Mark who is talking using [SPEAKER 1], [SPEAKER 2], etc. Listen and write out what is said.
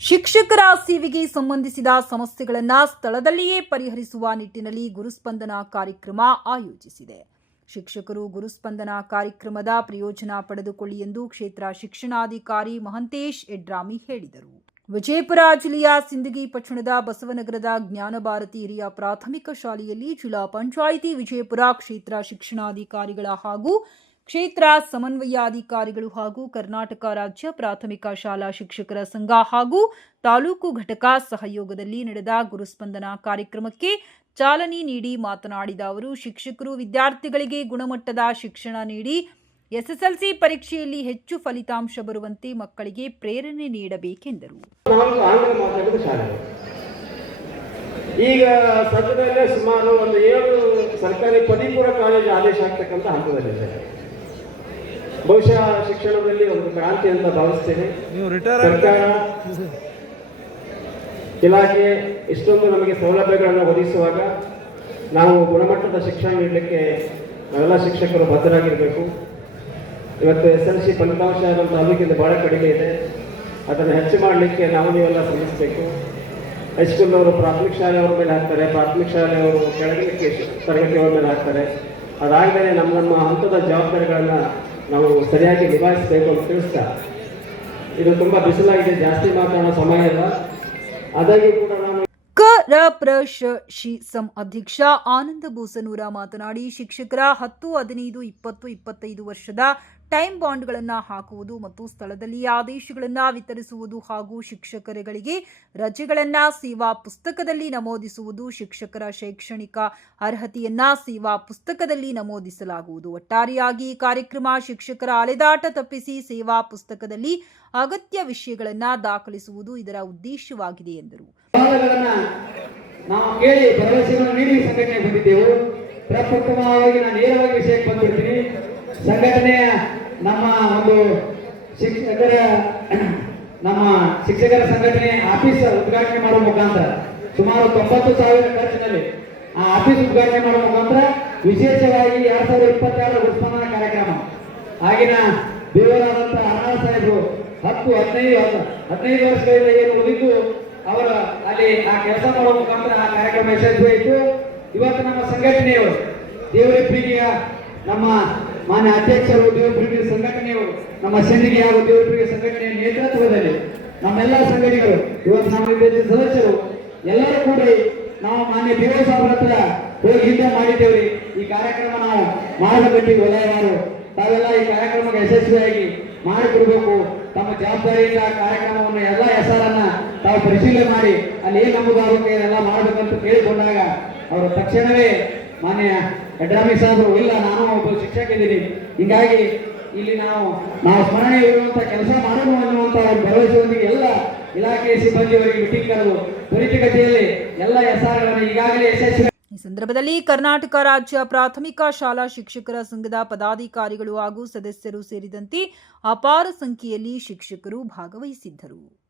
[SPEAKER 1] ಶಿಕ್ಷಕರ ಸೇವೆಗೆ ಸಂಬಂಧಿಸಿದ ಸಮಸ್ಯೆಗಳನ್ನು ಸ್ಥಳದಲ್ಲಿಯೇ ಪರಿಹರಿಸುವ ನಿಟ್ಟಿನಲ್ಲಿ ಗುರುಸ್ಪಂದನ ಕಾರ್ಯಕ್ರಮ ಆಯೋಜಿಸಿದೆ. ಶಿಕ್ಷಕರು ಗುರುಸ್ಪಂದನ ಕಾರ್ಯಕ್ರಮದ ಪ್ರಯೋಜನ ಪಡೆದುಕೊಳ್ಳಿ ಎಂದು ಕ್ಷೇತ್ರ ಶಿಕ್ಷಣಾಧಿಕಾರಿ ಮಹಂತೇಶ್ ಎಡ್ರಾಮಿ ಹೇಳಿದರು. ವಿಜಯಪುರ ಜಿಲ್ಲೆಯ ಸಿಂದಗಿ ಪಟ್ಟಣದ ಬಸವನಗರದ ಜ್ಞಾನಭಾರತಿ ಹಿರಿಯ ಪ್ರಾಥಮಿಕ ಶಾಲೆಯಲ್ಲಿ ಜಿಲ್ಲಾ ಪಂಚಾಯಿತಿ ವಿಜಯಪುರ ಕ್ಷೇತ್ರ ಶಿಕ್ಷಣಾಧಿಕಾರಿಗಳ ಹಾಗೂ ಕ್ಷೇತ್ರ ಸಮನ್ವಯಾಧಿಕಾರಿಗಳು ಹಾಗೂ ಕರ್ನಾಟಕ ರಾಜ್ಯ ಪ್ರಾಥಮಿಕ ಶಾಲಾ ಶಿಕ್ಷಕರ ಸಂಘ ಹಾಗೂ ತಾಲೂಕು ಘಟಕ ಸಹಯೋಗದಲ್ಲಿ ನಡೆದ ಗುರುಸ್ಪಂದನ ಕಾರ್ಯಕ್ರಮಕ್ಕೆ ಚಾಲನೆ ನೀಡಿ ಮಾತನಾಡಿದ ಅವರು, ಶಿಕ್ಷಕರು ವಿದ್ಯಾರ್ಥಿಗಳಿಗೆ ಗುಣಮಟ್ಟದ ಶಿಕ್ಷಣ ನೀಡಿ ಎಸ್ಎಸ್ಎಲ್ಸಿ ಪರೀಕ್ಷೆಯಲ್ಲಿ ಹೆಚ್ಚು ಫಲಿತಾಂಶ ಬರುವಂತೆ ಮಕ್ಕಳಿಗೆ ಪ್ರೇರಣೆ ನೀಡಬೇಕೆಂದರು.
[SPEAKER 2] ಈಗ ಸದ್ಯದಲ್ಲೇ ಸುಮಾರು ಒಂದು ಏಳು ಸರ್ಕಾರಿ ಪದವಿಪೂರ್ವ ಕಾಲೇಜು ಆದೇಶ ಆಗ್ತಕ್ಕಂಥ ಹಂತದಲ್ಲಿದೆ. ಬಹುಶಃ ಶಿಕ್ಷಣದಲ್ಲಿ ಒಂದು ಕ್ರಾಂತಿ ಅಂತ ಭಾವಿಸ್ತೇನೆ. ಸರ್ಕಾರ ಇಲಾಖೆ ಇಷ್ಟೊಂದು ನಮಗೆ ಸೌಲಭ್ಯಗಳನ್ನು ಒದಗಿಸುವಾಗ ನಾವು ಗುಣಮಟ್ಟದ ಶಿಕ್ಷಣ ನೀಡಲಿಕ್ಕೆ ನಾವೆಲ್ಲ ಶಿಕ್ಷಕರು ಬದ್ಧರಾಗಿರಬೇಕು. ಇವತ್ತು ಎಸ್ ಎಲ್ ಸಿ ಫಲಿತಾಂಶ ನಮ್ಮ ತಾಲೂಕಿಂದ ಭಾಳ ಕಡಿಮೆ ಇದೆ. ಅದನ್ನು ಹೆಚ್ಚು ಮಾಡಲಿಕ್ಕೆ ನಾವು ನೀವೆಲ್ಲ ಶ್ರಮಿಸಬೇಕು. ಹೈಸ್ಕೂಲ್ನವರು ಪ್ರಾಥಮಿಕ ಶಾಲೆಯವ್ರ ಮೇಲೆ ಹಾಕ್ತಾರೆ ಪ್ರಾಥಮಿಕ ಶಾಲೆಯವರು ಕೆಳಗಿನ ಕೆ- ತರಗತಿಯವರ ಮೇಲೆ ಹಾಕ್ತಾರೆ. ಅದಾಗಲೇ ನಮ್ಮ ನಮ್ಮ ಹಂತದ ಜವಾಬ್ದಾರಿಗಳನ್ನು ನಾವು ಸರಿಯಾಗಿ ನಿಭಾಯಿಸಬೇಕು ಅಂತ ತಿಳಿಸ್ತಾ. ಇದು ತುಂಬ ಬಿಸಿಲಾಗಿದೆ, ಜಾಸ್ತಿ ಮಾತಾಡೋ ಸಮಯ ಇಲ್ಲ. ಅದಾಗಿ ಕೂಡ ನಾನು
[SPEAKER 1] ಶಿ ಸಂ ಅಧ್ಯಕ್ಷ ಆನಂದ ಬೂಸನೂರ ಮಾತನಾಡಿ, ಶಿಕ್ಷಕರ ಹತ್ತು, ಹದಿನೈದು, ಇಪ್ಪತ್ತು, ಇಪ್ಪತ್ತೈದು ವರ್ಷದ ಟೈಮ್ ಬಾಂಡ್ಗಳನ್ನು ಹಾಕುವುದು ಮತ್ತು ಸ್ಥಳದಲ್ಲಿ ಆದೇಶಗಳನ್ನು ವಿತರಿಸುವುದು ಹಾಗೂ ಶಿಕ್ಷಕರುಗಳಿಗೆ ರಜೆಗಳನ್ನು ಸೇವಾ ಪುಸ್ತಕದಲ್ಲಿ ನಮೂದಿಸುವುದು, ಶಿಕ್ಷಕರ ಶೈಕ್ಷಣಿಕ ಅರ್ಹತೆಯನ್ನು ಸೇವಾ ಪುಸ್ತಕದಲ್ಲಿ ನಮೂದಿಸಲಾಗುವುದು. ಒಟ್ಟಾರೆಯಾಗಿ ಈ ಕಾರ್ಯಕ್ರಮ ಶಿಕ್ಷಕರ ಅಲೆದಾಟ ತಪ್ಪಿಸಿ ಸೇವಾ ಪುಸ್ತಕದಲ್ಲಿ ಅಗತ್ಯ ವಿಷಯಗಳನ್ನು ದಾಖಲಿಸುವುದು ಇದರ ಉದ್ದೇಶವಾಗಿದೆ ಎಂದರು.
[SPEAKER 3] ನಾವು ಕೇಳಿ ಭರವಸೆಗಳನ್ನು ನೀಡಿ ಸಂಘಟನೆ ಬಂದಿದ್ದೆವು ಪ್ರಪ್ರಥಮವಾಗಿ ನಾನು ನೇರವಾಗಿ ವಿಷಯಕ್ಕೆ ಬಂದಿರ್ತೀನಿ. ಸಂಘಟನೆಯ ನಮ್ಮ ಒಂದು ಶಿಕ್ಷಕರ ನಮ್ಮ ಶಿಕ್ಷಕರ ಸಂಘಟನೆ ಆಫೀಸ್ ಉದ್ಘಾಟನೆ ಮಾಡುವ ಮುಖಾಂತರ, ಸುಮಾರು ತೊಂಬತ್ತು ಸಾವಿರ ಖರ್ಚಿನಲ್ಲಿ ಆ ಆಫೀಸ್ ಉದ್ಘಾಟನೆ ಮಾಡುವ ಮುಖಾಂತರ ವಿಶೇಷವಾಗಿ ಎರಡ್ ಸಾವಿರದ ಇಪ್ಪತ್ತೆರಡರ ಉತ್ಪನ್ನ ಕಾರ್ಯಕ್ರಮ. ಆಗಿನ ದೇವರಾದಂತಹ ಅಣ್ಣಾ ಸಾಹೇಬರು ಹತ್ತು ಹದಿನೈದು ಹದಿನೈದು ವರ್ಷಗಳಿಂದ ಏನು ಉಳಿದು ಅವರ ಅಲ್ಲಿ ಆ ಕೆಲಸ ಮಾಡುವ ಮುಖಾಂತರ ಆ ಕಾರ್ಯಕ್ರಮ ಯಶಸ್ವಿಯಾಯಿತು ಇವತ್ತು ನಮ್ಮ ಸಂಘಟನೆಯವರು, ದೇವರ ಪ್ರೀತಿಯ ನಮ್ಮ ಮಾನ್ಯ ಅಧ್ಯಕ್ಷರು, ದೇವರ ಪ್ರೀತಿಯ ಸಂಘಟನೆಯವರು, ನಮ್ಮ ಸಿಂಧಿಗೆ ಹಾಗೂ ದೇವರ ಪ್ರೀತಿಯ ಸಂಘಟನೆಯ ನೇತೃತ್ವದಲ್ಲಿ ನಮ್ಮೆಲ್ಲ ಸಂಘಟನೆಗಳು ಇವತ್ತು ನಮ್ಮ ಸದಸ್ಯರು, ಎಲ್ಲರೂ ಕೂಡ ನಾವು ಮಾನ್ಯ ದೇವರ ಸಾಹೇಬ್ರ ಹತ್ರ ಹೋಗಿ ಹಿಂದೆ ಮಾಡಿದ್ದೇವೆ ಈ ಕಾರ್ಯಕ್ರಮ ನಾವು ಮಾಡಬೇಕು ವಲಯವಾರು ತಾವೆಲ್ಲ ಈ ಕಾರ್ಯಕ್ರಮಕ್ಕೆ ಯಶಸ್ವಿಯಾಗಿ ಮಾಡಿಕೊಡ್ಬೇಕು. ತಮ್ಮ ಜವಾಬ್ದಾರಿಯಿಂದ ಕಾರ್ಯಕ್ರಮವನ್ನು ಎಲ್ಲ ಹೆಸರನ್ನ ತಾವು ಪರಿಶೀಲನೆ ಮಾಡಿ, ಅಲ್ಲಿ ಏನು ನಮೂದಾಗುತ್ತೆ ಎಲ್ಲ ಮಾಡಬೇಕಂತ ಕೇಳಿಕೊಂಡಾಗ ಅವರು ತಕ್ಷಣವೇ ಮಾನ್ಯ ಎಡ್ರಾಮಿ ಸಾಹೇಬರು ಇಲ್ಲ, ನಾನು ಒಬ್ಬ ಶಿಕ್ಷಕ ಇದ್ದೀನಿ. ಹೀಗಾಗಿ ಇಲ್ಲಿ ನಾವು ನಾವು ಸ್ಮರಣೆ ಇರುವಂತಹ ಕೆಲಸ ಮಾಡೋಣ ಅನ್ನುವಂತ ಒಂದು ಭರವಸೆಯೊಂದಿಗೆ ಎಲ್ಲ ಇಲಾಖೆಯ ಸಿಬ್ಬಂದಿಯವರಿಗೆ ಮೀಟಿಂಗ್ ಕರೆದು ತ್ವರಿತಗತಿಯಲ್ಲಿ ಎಲ್ಲ ಹೆಸರುಗಳನ್ನು ಈಗಾಗಲೇ ಯಶಸ್ವಿ
[SPEAKER 1] ಸಂದರ್ಭದಲ್ಲಿ ಕರ್ನಾಟಕ ರಾಜ್ಯ ಪ್ರಾಥಮಿಕ ಶಾಲಾ ಶಿಕ್ಷಕರ ಸಂಘದ ಪದಾಧಿಕಾರಿಗಳು ಹಾಗೂ ಸದಸ್ಯರು ಸೇರಿದಂತೆ ಅಪಾರ ಸಂಖ್ಯೆಯಲ್ಲಿ ಶಿಕ್ಷಕರು ಭಾಗವಹಿಸಿದ್ದರು.